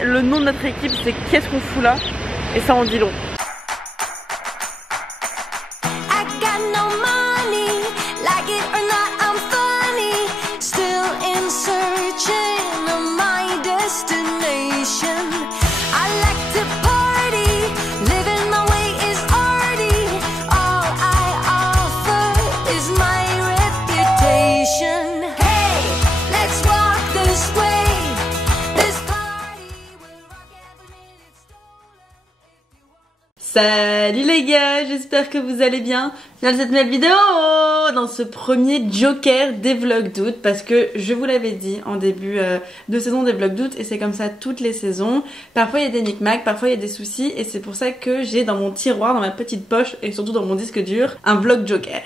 mais le nom de notre équipe c'est Qu'est-ce qu'on fout là? Et ça en dit long. Salut les gars, j'espère que vous allez bien dans cette nouvelle vidéo, dans ce premier Joker des vlogs d'août, parce que je vous l'avais dit en début de saison des vlogs d'août, et c'est comme ça toutes les saisons. Parfois il y a des micmacs, parfois il y a des soucis, et c'est pour ça que j'ai dans mon tiroir, dans ma petite poche, et surtout dans mon disque dur, un vlog Joker.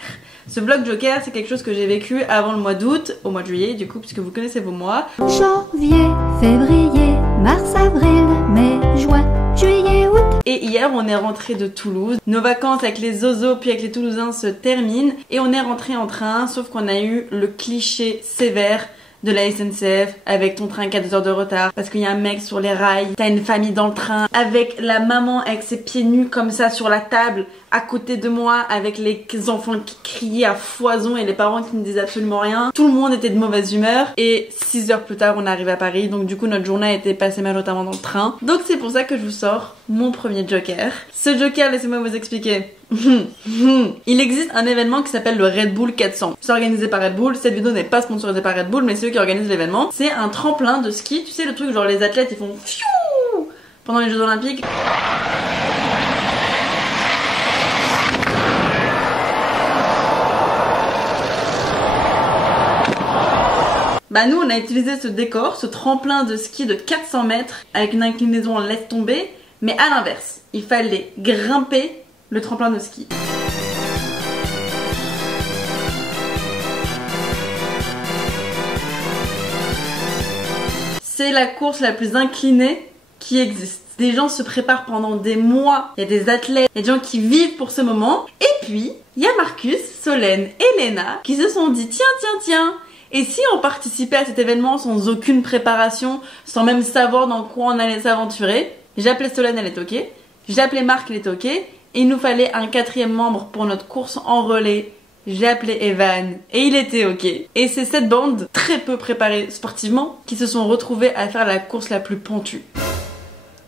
Ce vlog Joker, c'est quelque chose que j'ai vécu avant le mois d'août, au mois de juillet du coup, puisque vous connaissez vos mois. Janvier, février, mars, avril, mai, juin, juillet, août. Et hier on est rentré de Toulouse. Nos vacances avec les Zozos puis avec les Toulousains se terminent et on est rentré en train, sauf qu'on a eu le cliché sévère de la SNCF avec ton train 4 heures de retard parce qu'il y a un mec sur les rails, t'as une famille dans le train avec la maman avec ses pieds nus comme ça sur la table à côté de moi avec les enfants qui criaient à foison et les parents qui ne disaient absolument rien. Tout le monde était de mauvaise humeur et 6 heures plus tard on est arrivé à Paris, donc du coup notre journée a été passée majoritairement dans le train. Donc c'est pour ça que je vous sors mon premier Joker. Ce Joker, laissez-moi vous expliquer. Il existe un événement qui s'appelle le Red Bull 400. C'est organisé par Red Bull. Cette vidéo n'est pas sponsorisée par Red Bull, mais c'est eux qui organisent l'événement. C'est un tremplin de ski. Tu sais le truc genre les athlètes ils font fiou pendant les Jeux Olympiques. Bah nous on a utilisé ce décor, ce tremplin de ski de 400 mètres avec une inclinaison en laisse tomber, mais à l'inverse. Il fallait grimper le tremplin de ski. C'est la course la plus inclinée qui existe. Des gens se préparent pendant des mois, il y a des athlètes, il y a des gens qui vivent pour ce moment. Et puis, il y a Marcus, Solène et Léna qui se sont dit tiens, et si on participait à cet événement sans aucune préparation, sans même savoir dans quoi on allait s'aventurer? J'ai appelé Solène, elle est ok. J'ai appelé Marc, il est ok. Et il nous fallait un 4e membre pour notre course en relais. J'ai appelé Evan et il était ok. Et c'est cette bande, très peu préparée sportivement, qui se sont retrouvés à faire la course la plus pentue.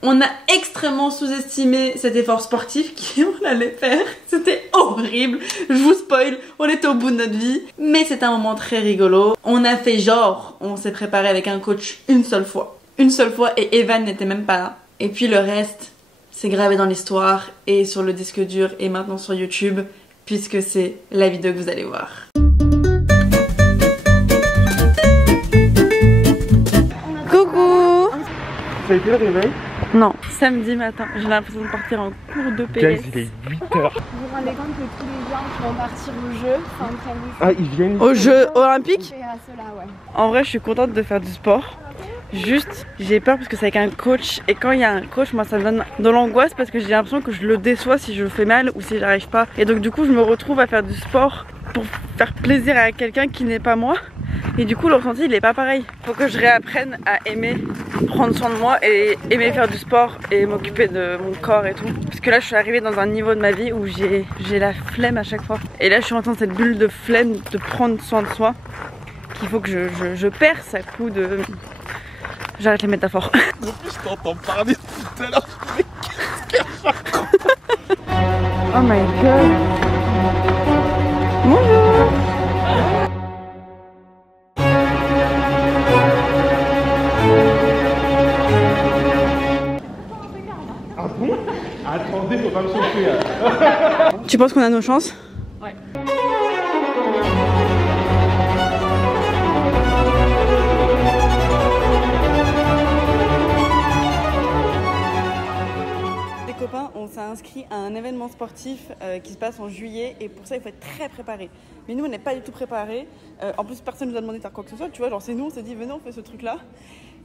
On a extrêmement sous-estimé cet effort sportif qu'on allait faire. C'était horrible. Je vous spoil, on était au bout de notre vie. Mais c'était un moment très rigolo. On a fait genre, on s'est préparé avec un coach une seule fois. Une seule fois et Evan n'était même pas là. Et puis le reste, c'est gravé dans l'histoire et sur le disque dur et maintenant sur YouTube, puisque c'est la vidéo que vous allez voir. Coucou! Ça a été le réveil? Non, samedi matin, j'ai l'impression de partir en cours de PS. Guys, il est 8h. Vous vous rendez compte que tous les gens qui vont partir au jeu s'entraînent Ah, ils viennent Aux Jeux Olympiques? Ouais. En vrai, je suis contente de faire du sport. Juste, j'ai peur parce que c'est avec un coach. Et quand il y a un coach, moi ça me donne de l'angoisse parce que j'ai l'impression que je le déçois si je le fais mal ou si j'arrive pas. Et donc du coup, je me retrouve à faire du sport pour faire plaisir à quelqu'un qui n'est pas moi. Et du coup, le ressenti il est pas pareil. Faut que je réapprenne à aimer prendre soin de moi et aimer faire du sport et m'occuper de mon corps et tout. Parce que là, je suis arrivée dans un niveau de ma vie où j'ai la flemme à chaque fois. Et là, je suis rentrée dans cette bulle de flemme de prendre soin de soi qu'il faut que je perce à coup de... J'arrête les métaphores. En plus, je t'entends parler tout à l'heure. Oh my god. Bonjour. Ah bon? Attendez, faut pas me chauffer. Tu penses qu'on a nos chances? Ouais. On s'est inscrit à un événement sportif qui se passe en juillet et pour ça il faut être très préparé. Mais nous on n'est pas du tout préparés. En plus personne nous a demandé de faire quoi que ce soit, tu vois, genre c'est nous, on s'est dit venez on fait ce truc là.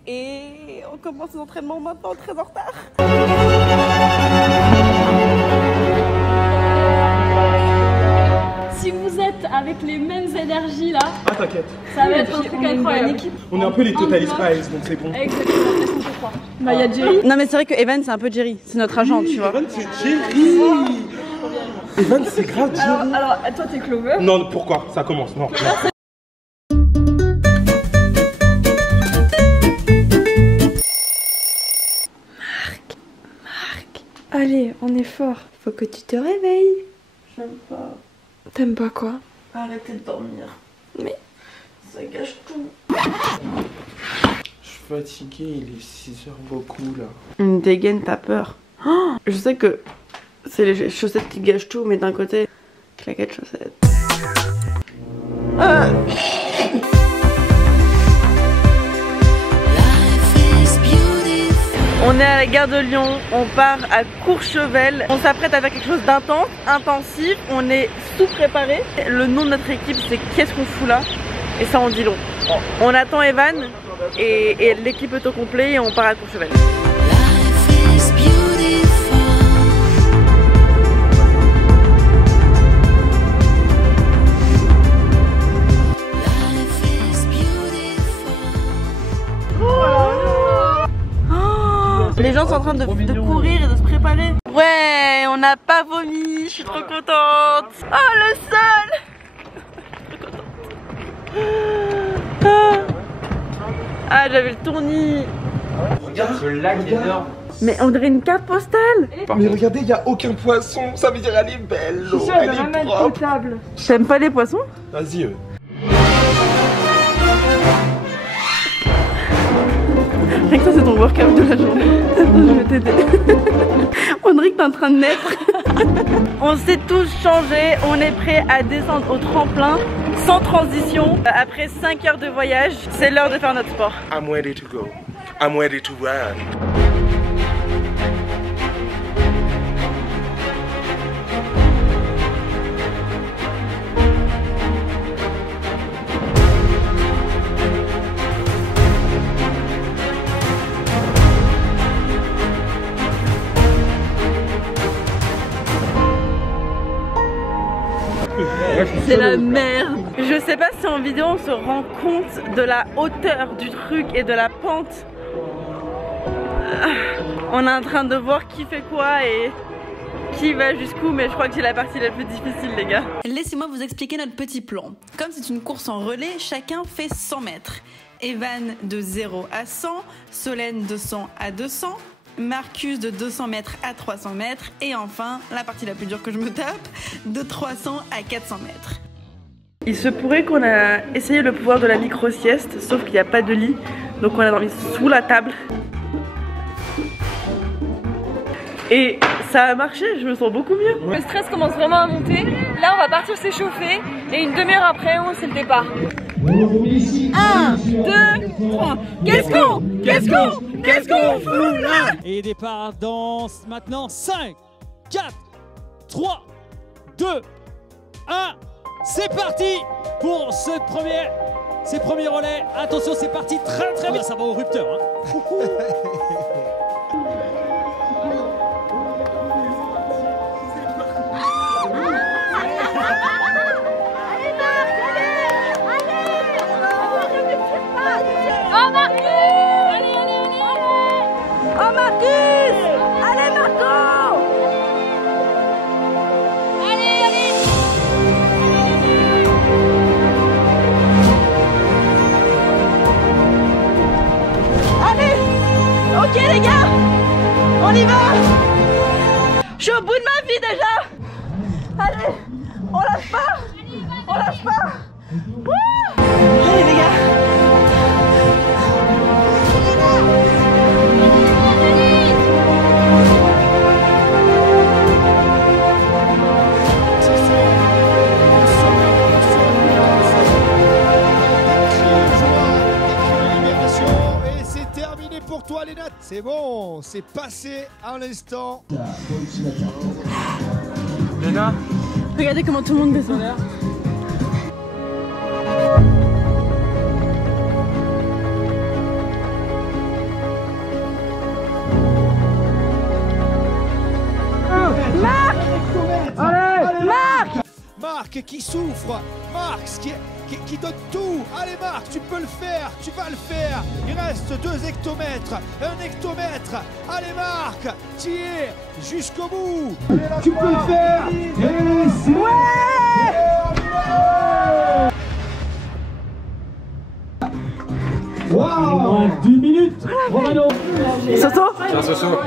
Et on commence les entraînements maintenant très en retard. Si vous êtes avec les mêmes énergies là, Ah t'inquiète. ça va être un truc incroyable. On est un peu les Total Spies, donc c'est bon. Exactement. crois. Bah, il y a Jerry. Non, mais c'est vrai que Evan, c'est un peu Jerry. C'est notre agent, tu vois. Evan, c'est Jerry. Evan, c'est grave Jerry. Alors, toi, t'es Clover. Non, pourquoi? Ça commence, non. Allez, on est fort. Faut que tu te réveilles. J'aime pas. T'aimes pas quoi? Arrêtez de dormir. Mais ça gâche tout. Je suis fatigué, il est 6h beaucoup là. Une dégaine, t'as peur. Oh, je sais que c'est les chaussettes qui gâchent tout, mais d'un côté, claquettes chaussettes. Ah. On est à la gare de Lyon, on part à Courchevel. On s'apprête à faire quelque chose d'intense, intensif. On est sous-préparé. Le nom de notre équipe, c'est Qu'est-ce qu'on fout là? Et ça en dit long. On attend Evan et l'équipe est au complet et on part à Courchevel. Les gens sont en train de courir et de se préparer. Ouais, on n'a pas vomi, je suis trop contente. Oh, le sol. Ah, j'avais le tournis. Regarde ce lac énorme. Mais on dirait une carte postale. Mais regardez, il n'y a aucun poisson. Ça veut dire elle est belle, l'eau. Elle est propre. T'aimes pas les poissons? Vas-y. Rien que ça, c'est ton workout de la journée. Je vais t'aider. On dirait que t'es en train de naître. On s'est tous changés. On est prêts à descendre au tremplin sans transition. Après 5 heures de voyage, c'est l'heure de faire notre sport. I'm ready to go. I'm ready to run. C'est la merde. Je sais pas si en vidéo on se rend compte de la hauteur du truc et de la pente. On est en train de voir qui fait quoi et qui va jusqu'où, mais je crois que c'est la partie la plus difficile, les gars. Laissez-moi vous expliquer notre petit plan. Comme c'est une course en relais, chacun fait 100 mètres. Evan de 0 à 100, Solène de 100 à 200, Marcus de 200 mètres à 300 mètres et enfin, la partie la plus dure que je me tape, de 300 à 400 mètres. Il se pourrait qu'on a essayé le pouvoir de la micro-sieste, sauf qu'il n'y a pas de lit, donc on a dormi sous la table. Et ça a marché, je me sens beaucoup mieux. Le stress commence vraiment à monter. Là, on va partir s'échauffer et une demi-heure après, c'est le départ. 1, 2, 3. Qu'est-ce qu'on fout là? Et départ dans maintenant 5, 4, 3, 2, 1. C'est parti pour ces premiers relais. Attention, c'est parti très très bien. Ça va au rupteur. Hein. Oh Marcus! Allez Marco! Allez! Ok les gars! On y va! Je suis au bout de ma vie déjà! Allez! On lâche pas! On lâche pas! Wouh! Allez les gars! Pour toi Léna, c'est bon, c'est passé à l'instant. Léna, regardez comment tout le monde descend. Marc, Marc qui souffre, Marc qui donne tout. Allez Marc, tu peux le faire, tu vas le faire. Il reste 2 hectomètres, 1 hectomètre. Allez Marc, tu y es jusqu'au bout. Tu peux le faire. Moins d'1 minute. Romano. Soso. Tiens, Soso.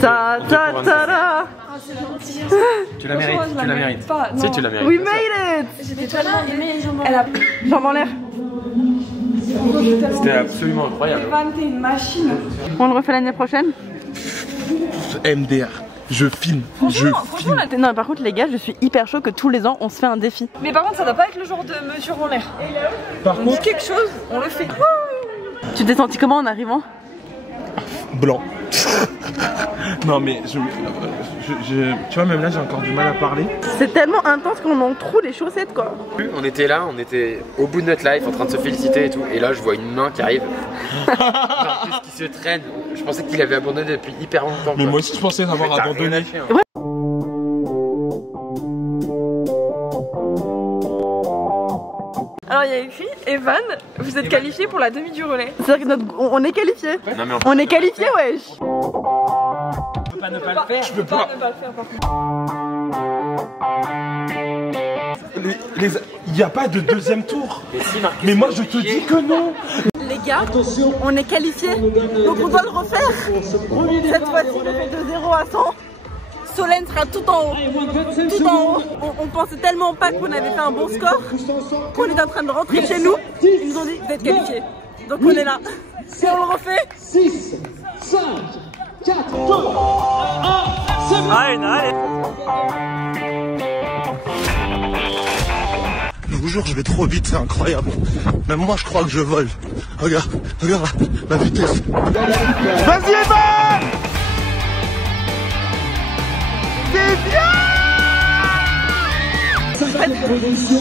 Ta ta ta ta. Tu la mérites, tu la mérites. Si, tu la mérites. We made it. J'étais tellement aimée, Jambes en l'air. C'était absolument incroyable. Evan, t'es une machine. On le refait l'année prochaine. MDR, je filme, Franchement, non, par contre les gars, je suis hyper chaud que tous les ans on se fait un défi. Mais par contre, ça doit pas être le genre de mesure en l'air. Par On dit contre, quelque chose, on le fait. Tu t'es senti comment en arrivant? blanc. Non mais tu vois, même là j'ai encore du mal à parler. C'est tellement intense qu'on en trouve les chaussettes quoi. On était là, on était au bout de notre life en train de se féliciter et tout. Et là, je vois une main qui arrive. Genre, qui se traîne. Je pensais qu'il avait abandonné depuis hyper longtemps. Mais quoi. moi aussi je pensais avoir T'as abandonné. rien lâché, hein. Alors il y a écrit Evan, vous êtes qualifié pour la demi du relais. C'est-à-dire que on est qualifié. Non, mais On est qualifié, wesh. Je peux pas ne pas le faire. Je peux pas ne pas le faire par contre. Il n'y a pas de deuxième tour. Mais si, Marcus, Mais moi je te dis que non. Les gars, on est qualifié. Donc on doit le refaire. Cette fois-ci, on fait de 0 à 100. Solène sera tout en haut. Tout en haut. On pensait tellement pas qu'on avait fait un bon score qu'on est en train de rentrer chez nous. Ils nous ont dit d'être qualifiés. Donc on est là. Et on le refait. 6, 5, 4, 3, 1, c'est bon. Allez. Je vous jure, je vais trop vite, c'est incroyable. Même moi, je crois que je vole. Regarde la vitesse. Vas-y, Evan! C'est bien!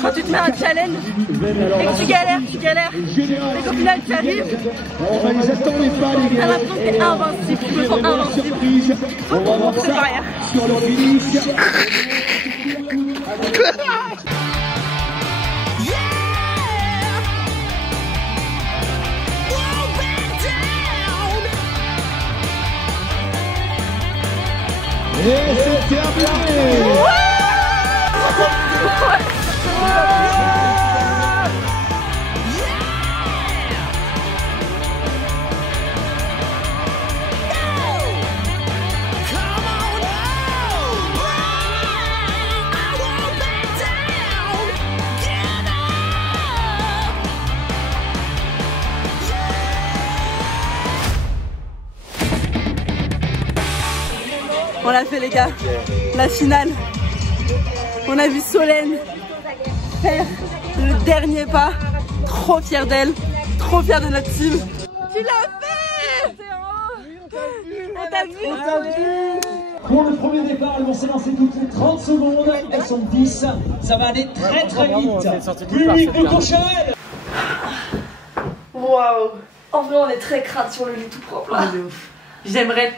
Quand tu te mets un challenge et que tu galères, et qu'au final tu arrives, t'as l'impression que t'es invincible, tu te sens invincible. Faut qu'on monte cette barrière. Et c'est terminé! On l'a fait les gars, la finale. On a vu Solène faire le dernier pas. Trop fière d'elle, trop fière de notre team. Tu l'as fait! On t'a vu! Pour le premier départ, elles vont s'élancer toutes les 30 secondes. Elles sont 10. Ça va aller très très vite. Public de Courchevel. Waouh! En vrai, on est très crade sur le lit tout propre là. De ouf. J'aimerais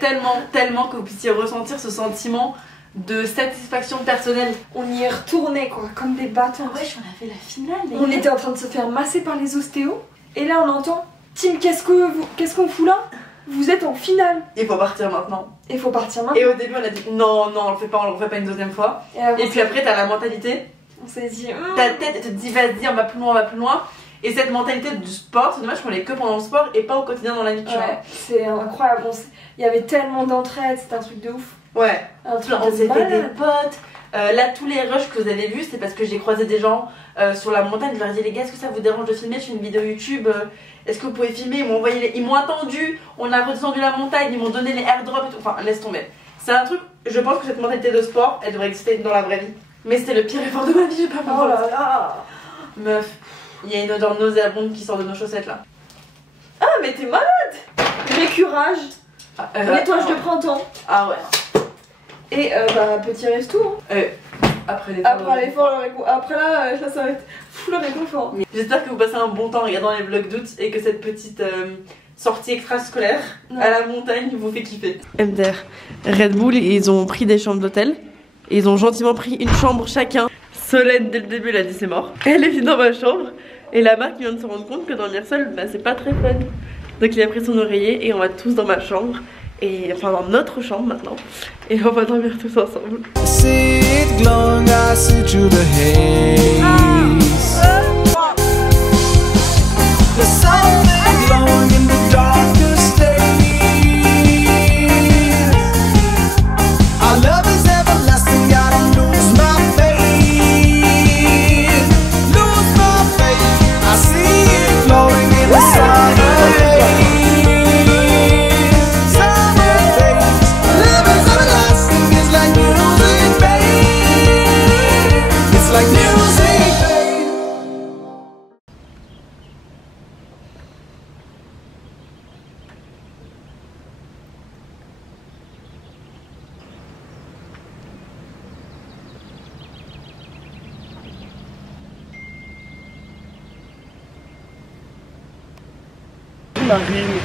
tellement que vous puissiez ressentir ce sentiment de satisfaction personnelle. On y est retourné quoi, comme des bâtons. Wesh, on a fait la finale les On gars. était en train de se faire masser par les ostéos. Et là on entend Tim, qu'est-ce qu'on fout là? Vous êtes en finale. Il faut partir maintenant. Il faut partir maintenant. Et au début on a dit non, on le fait pas, on le refait pas une deuxième fois. Et puis après t'as la mentalité, on s'est dit ta tête elle te dit vas-y on va plus loin. Et cette mentalité du sport, c'est dommage qu'on l'ait que pendant le sport et pas au quotidien dans la vie, tu vois. ouais, c'est incroyable. Il y avait tellement d'entraide, c'était un truc de ouf. Ouais, Un truc on de s'était des malade. potes. Là, tous les rushs que vous avez vus, c'est parce que j'ai croisé des gens sur la montagne. Je leur ai dit, les gars, est-ce que ça vous dérange de filmer? Je fais une vidéo YouTube. Est-ce que vous pouvez filmer? Ils m'ont attendu. On a redescendu la montagne. Ils m'ont donné les airdrops et tout. Enfin, laisse tomber. C'est un truc, je pense que cette mentalité de sport, elle devrait exister dans la vraie vie. Mais c'était le pire effort de ma vie, j'ai pas pu. Oh là là. Meuf, il y a une odeur nauséabonde qui sort de nos chaussettes là. Ah mais t'es malade. Récurage, nettoyage de printemps. Ah ouais. Et petit resto. Après les Après l'effort, le réconfort. Après là, ça va être fou le réconfort. J'espère que vous passez un bon temps en regardant les vlogs d'août et que cette petite sortie extrascolaire à la montagne vous fait kiffer. MDR, Red Bull, ils ont pris des chambres d'hôtel. Ils ont gentiment pris une chambre chacun. Solène dès le début elle a dit c'est mort. Elle est venue dans ma chambre et la Marc vient de se rendre compte que dormir seul bah, c'est pas très fun. Donc il a pris son oreiller et on va tous dans ma chambre. Et enfin dans notre chambre maintenant. Et on va dormir tous ensemble.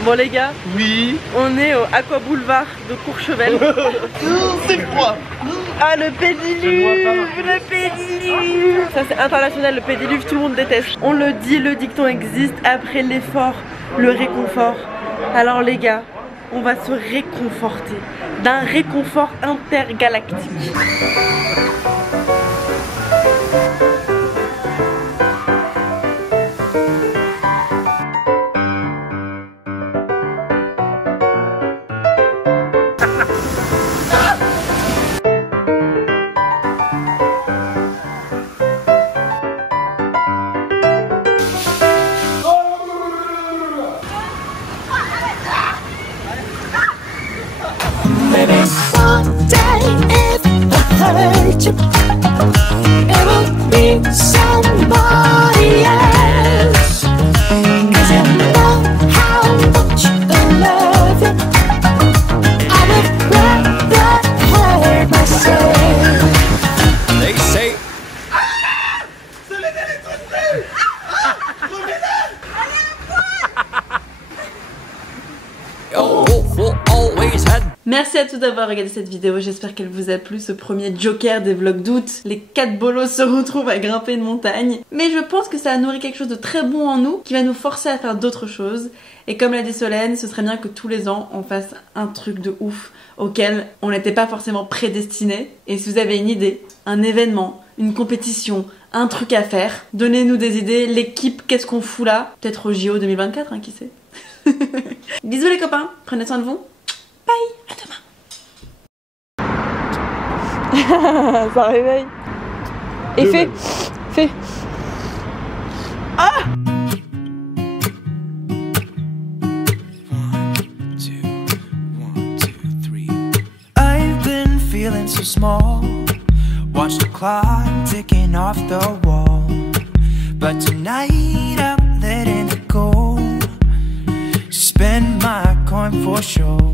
Bon les gars, Oui. on est au Aqua Boulevard de Courchevel. C'est froid. Ah le pédiluve, le pédiluve. Ça c'est international, le pédiluve, tout le monde déteste. On le dit, le dicton existe, après l'effort, le réconfort. Alors les gars, on va se réconforter d'un réconfort intergalactique. Merci à tous d'avoir regardé cette vidéo, j'espère qu'elle vous a plu, ce premier Joker des vlogs d'août. Les 4 bolos se retrouvent à grimper une montagne. Mais je pense que ça a nourri quelque chose de très bon en nous, qui va nous forcer à faire d'autres choses. Et comme l'a dit Solène, ce serait bien que tous les ans on fasse un truc de ouf auquel on n'était pas forcément prédestiné. Et si vous avez une idée, un événement, une compétition, un truc à faire, donnez-nous des idées, l'équipe, qu'est-ce qu'on fout là? Peut-être au JO 2024, hein, qui sait. Bisous les copains, prenez soin de vous. Bye, à demain. Ça réveille. Et fais. Ah! I've been feeling so small. Watch the clock ticking off the wall. But tonight I'm letting it go. Spend my coin for sure.